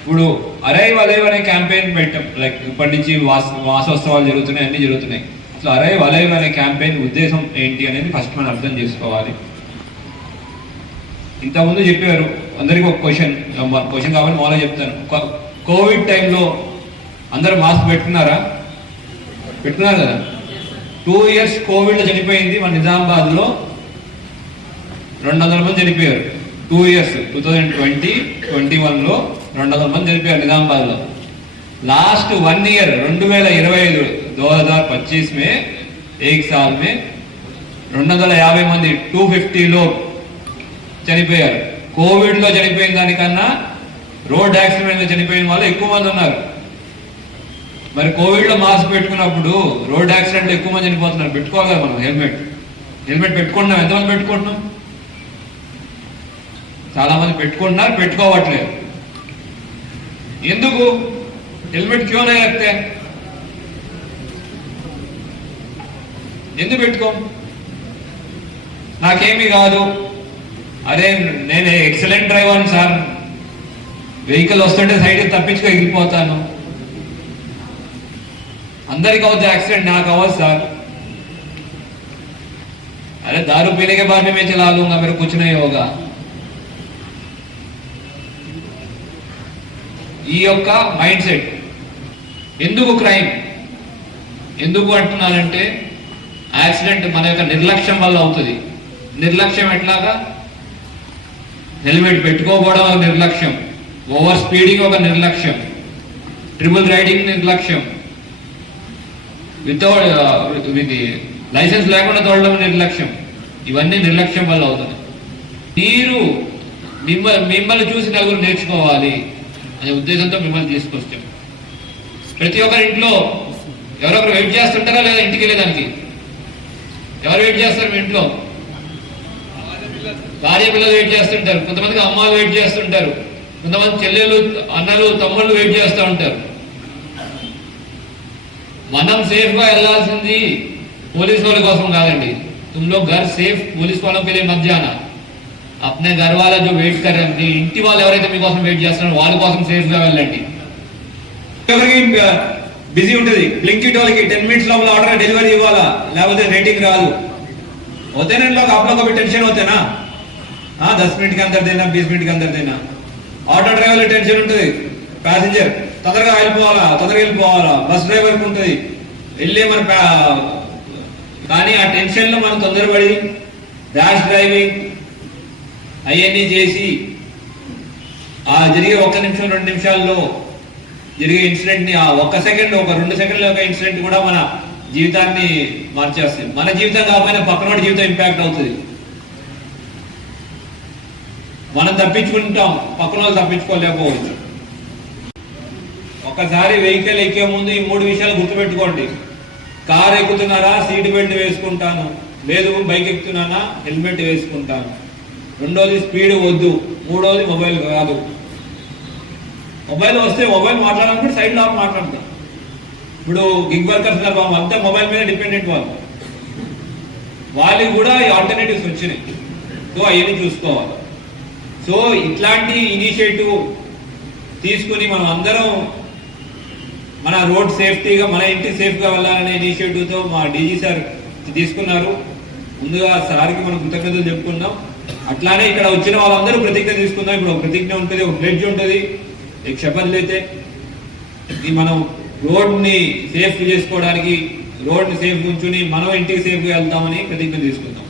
ఇప్పుడు arrive alive అనే campaign పెట్టాం. లైక్ ఇప్పటి నుంచి మాసోత్సవాలు జరుగుతున్నాయి, అన్నీ జరుగుతున్నాయి. అసలు అరైవ్ అలైవ్ అనే క్యాంపెయిన్ ఉద్దేశం ఏంటి అనేది ఫస్ట్ మనం అర్థం చేసుకోవాలి. ఇంతకుముందు చెప్పారు అందరికీ ఒక క్వశ్చన్ కాబట్టి మాలో చెప్తాను. కోవిడ్ టైంలో అందరూ మాస్క్ పెట్టుకున్నారు కదా. 2 years కోవిడ్లో చనిపోయింది మన నిజామాబాద్లో 200 మంది చనిపోయారు. 2 years 2020-21లో 200 మంది చనిపోయారు నిజామాబాద్లో. लास्ट 1 year 2025 में 1 साल में 250 మంది 250 लोग చనిపోయారు. కోవిడ్లో చనిపోయిన దానికన్నా రోడ్ యాక్సిడెంట్లో చనిపోయిన వాళ్ళు ఎక్కువ మంది ఉన్నారు. మరి కోవిడ్లో మాస్క్ పెట్టుకున్నప్పుడు రోడ్ యాక్సిడెంట్లో ఎక్కువ మంది చనిపోతున్నారు. పెట్టుకోవాలి కదా మనం హెల్మెట్ పెట్టుకుంటున్నాం. ఎంతమంది పెట్టుకుంటున్నాం? చాలా మంది పెట్టుకుంటున్నారు, పెట్టుకోవట్లేదు. ఎందుకు? हेलमेट क्यों नहीं रखते? ఎందుకు పెట్టుకో? నాకేమీ కాదు, అరే నేను ఎక్సలెంట్ డ్రైవర్ సార్, వెహికల్ వస్తుంటే సైడ్ తప్పించుకో వెళ్ళిపోతాను, అందరికి అవుతుంది యాక్సిడెంట్, నాకు అవ్వదు సార్. अरे दारू पीने के बाद में मैं चला लूंगा, मेरे कुछ नहीं होगा. ఈ యొక్క మైండ్ సెట్. ఎందుకు క్రైమ్? ఎందుకు అంటున్నానంటే యాక్సిడెంట్ మన యొక్క నిర్లక్ష్యం వల్ల అవుతుంది. నిర్లక్ష్యం ఎట్లాగా? హెల్మెట్ పెట్టుకోకపోవడం ఒక నిర్లక్ష్యం, ఓవర్ స్పీడింగ్ ఒక నిర్లక్ష్యం, ట్రిపుల్ రైడింగ్ నిర్లక్ష్యం, విత్ లైసెన్స్ లేకుండా తోడడం నిర్లక్ష్యం. ఇవన్నీ నిర్లక్ష్యం వల్ల అవుతుంది. మీరు మిమ్మల్ని చూసి నలుగురు నేర్చుకోవాలి అనే ఉద్దేశంతో మిమ్మల్ని తీసుకొస్తాం. ప్రతి ఒక్కరి ఇంట్లో ఎవరొకరు వెయిట్ చేస్తుంటారా లేదా? ఇంటికి వెళ్ళేదానికి ఎవరు వెయిట్ చేస్తారు? మీ ఇంట్లో భార్య పిల్లలు వెయిట్ చేస్తుంటారు, కొంతమందికి అమ్మాలు వెయిట్ చేస్తుంటారు, కొంతమంది చెల్లెలు, అన్నలు, తమ్ముళ్ళు వెయిట్ చేస్తూ ఉంటారు. మనం సేఫ్గా వెళ్ళాల్సింది పోలీస్ వాళ్ళ కోసం కాదండి. तुम लोग घर सेफ पुलिस वालों के लिए मत जाना. अपने घर वाला जो वेट कर रहे हैं, ఇంటి వాళ్ళు ఎవరైతే మీకోసం వెయిట్ చేస్తున్నారో వాళ్ళ కోసం సేఫ్గా వెళ్ళండి. ఎవరికి బిజీ ఉంటుంది, బ్లింకిట్ వాళ్ళకి 10 minutes లోపల ఆర్డర్ డెలివరీ ఇవ్వాలా, లేకపోతే రేటింగ్ రాదు. होते ना लोग, आप लोग को भी टेंशन होते ना, हाँ 10 मिनट के अंदर देना, 20 मिनट के अंदर देना. ఆటో డ్రైవర్ల టెన్షన్ ఉంటుంది, ప్యాసింజర్ తొందరగా వెళ్ళిపోవాలా, బస్ డ్రైవర్కి ఉంటుంది వెళ్ళే మన. కానీ ఆ టెన్షన్లో మనం తొందరపడి ర్యాష్ డ్రైవింగ్ అవన్నీ చేసి ఆ జరిగే 1 నిమిషం 2 నిమిషాల్లో జరిగే ఇన్సిడెంట్ని, ఆ 1 సెకండ్ 2 సెకండ్ల యొక్క ఇన్సిడెంట్ కూడా మన జీవితాన్ని మార్చేస్తుంది. మన జీవితం కాకపోయినా పక్కనోడి జీవితం ఇంపాక్ట్ అవుతుంది. మనం తప్పించుకుంటాం, పక్కన వాళ్ళు తప్పించుకోలేకపోవచ్చు. ఒకసారి వెహికల్ ఎక్కే ముందు ఈ 3 విషయాలు గుర్తుపెట్టుకోండి. కార్ ఎక్కుతున్నారా, సీట్ బెల్ట్ వేసుకుంటాను, లేదు బైక్ ఎక్కుతున్నానా, హెల్మెట్ వేసుకుంటాను. రెండోది స్పీడ్ వద్దు, మూడోది మొబైల్ కాదు. మొబైల్ వస్తే మొబైల్ మాట్లాడాలంటే సైడ్లో మాట్లాడతాం. ఇప్పుడు గిగ్ వర్కర్స్ అంతా మొబైల్ మీద డిపెండెంట్ వాళ్ళకి కూడా ఈ ఆల్టర్నేటివ్స్ వచ్చినాయి. సో అవన్నీ చూసుకోవాలి. సో ఇట్లాంటి ఇనిషియేటివ్ తీసుకుని మనం అందరం మన రోడ్ సేఫ్టీగా, మన ఇంటి సేఫ్గా వెళ్ళాలనే ఇనిషియేటివ్తో మా డీజీ సార్ తీసుకున్నారు. ముందుగా సార్కి మనం కృతజ్ఞతలు చెప్పుకుందాం. అట్లానే ఇక్కడ వచ్చిన వాళ్ళందరూ ప్రతిజ్ఞ తీసుకుందాం. ఇప్పుడు ఒక ప్రతిజ్ఞ ఉంటుంది, ఒక ప్లెడ్జ్ ఉంటుంది, एक शपथ लेते మనం రోడ్ని సేఫ్ చేసుకోవడానికి, రోడ్ని సేఫ్ ఉంచుని మనం ఇంటికి సేఫ్గా వెళ్తామని ప్రతిజ్ఞ తీసుకుందాం.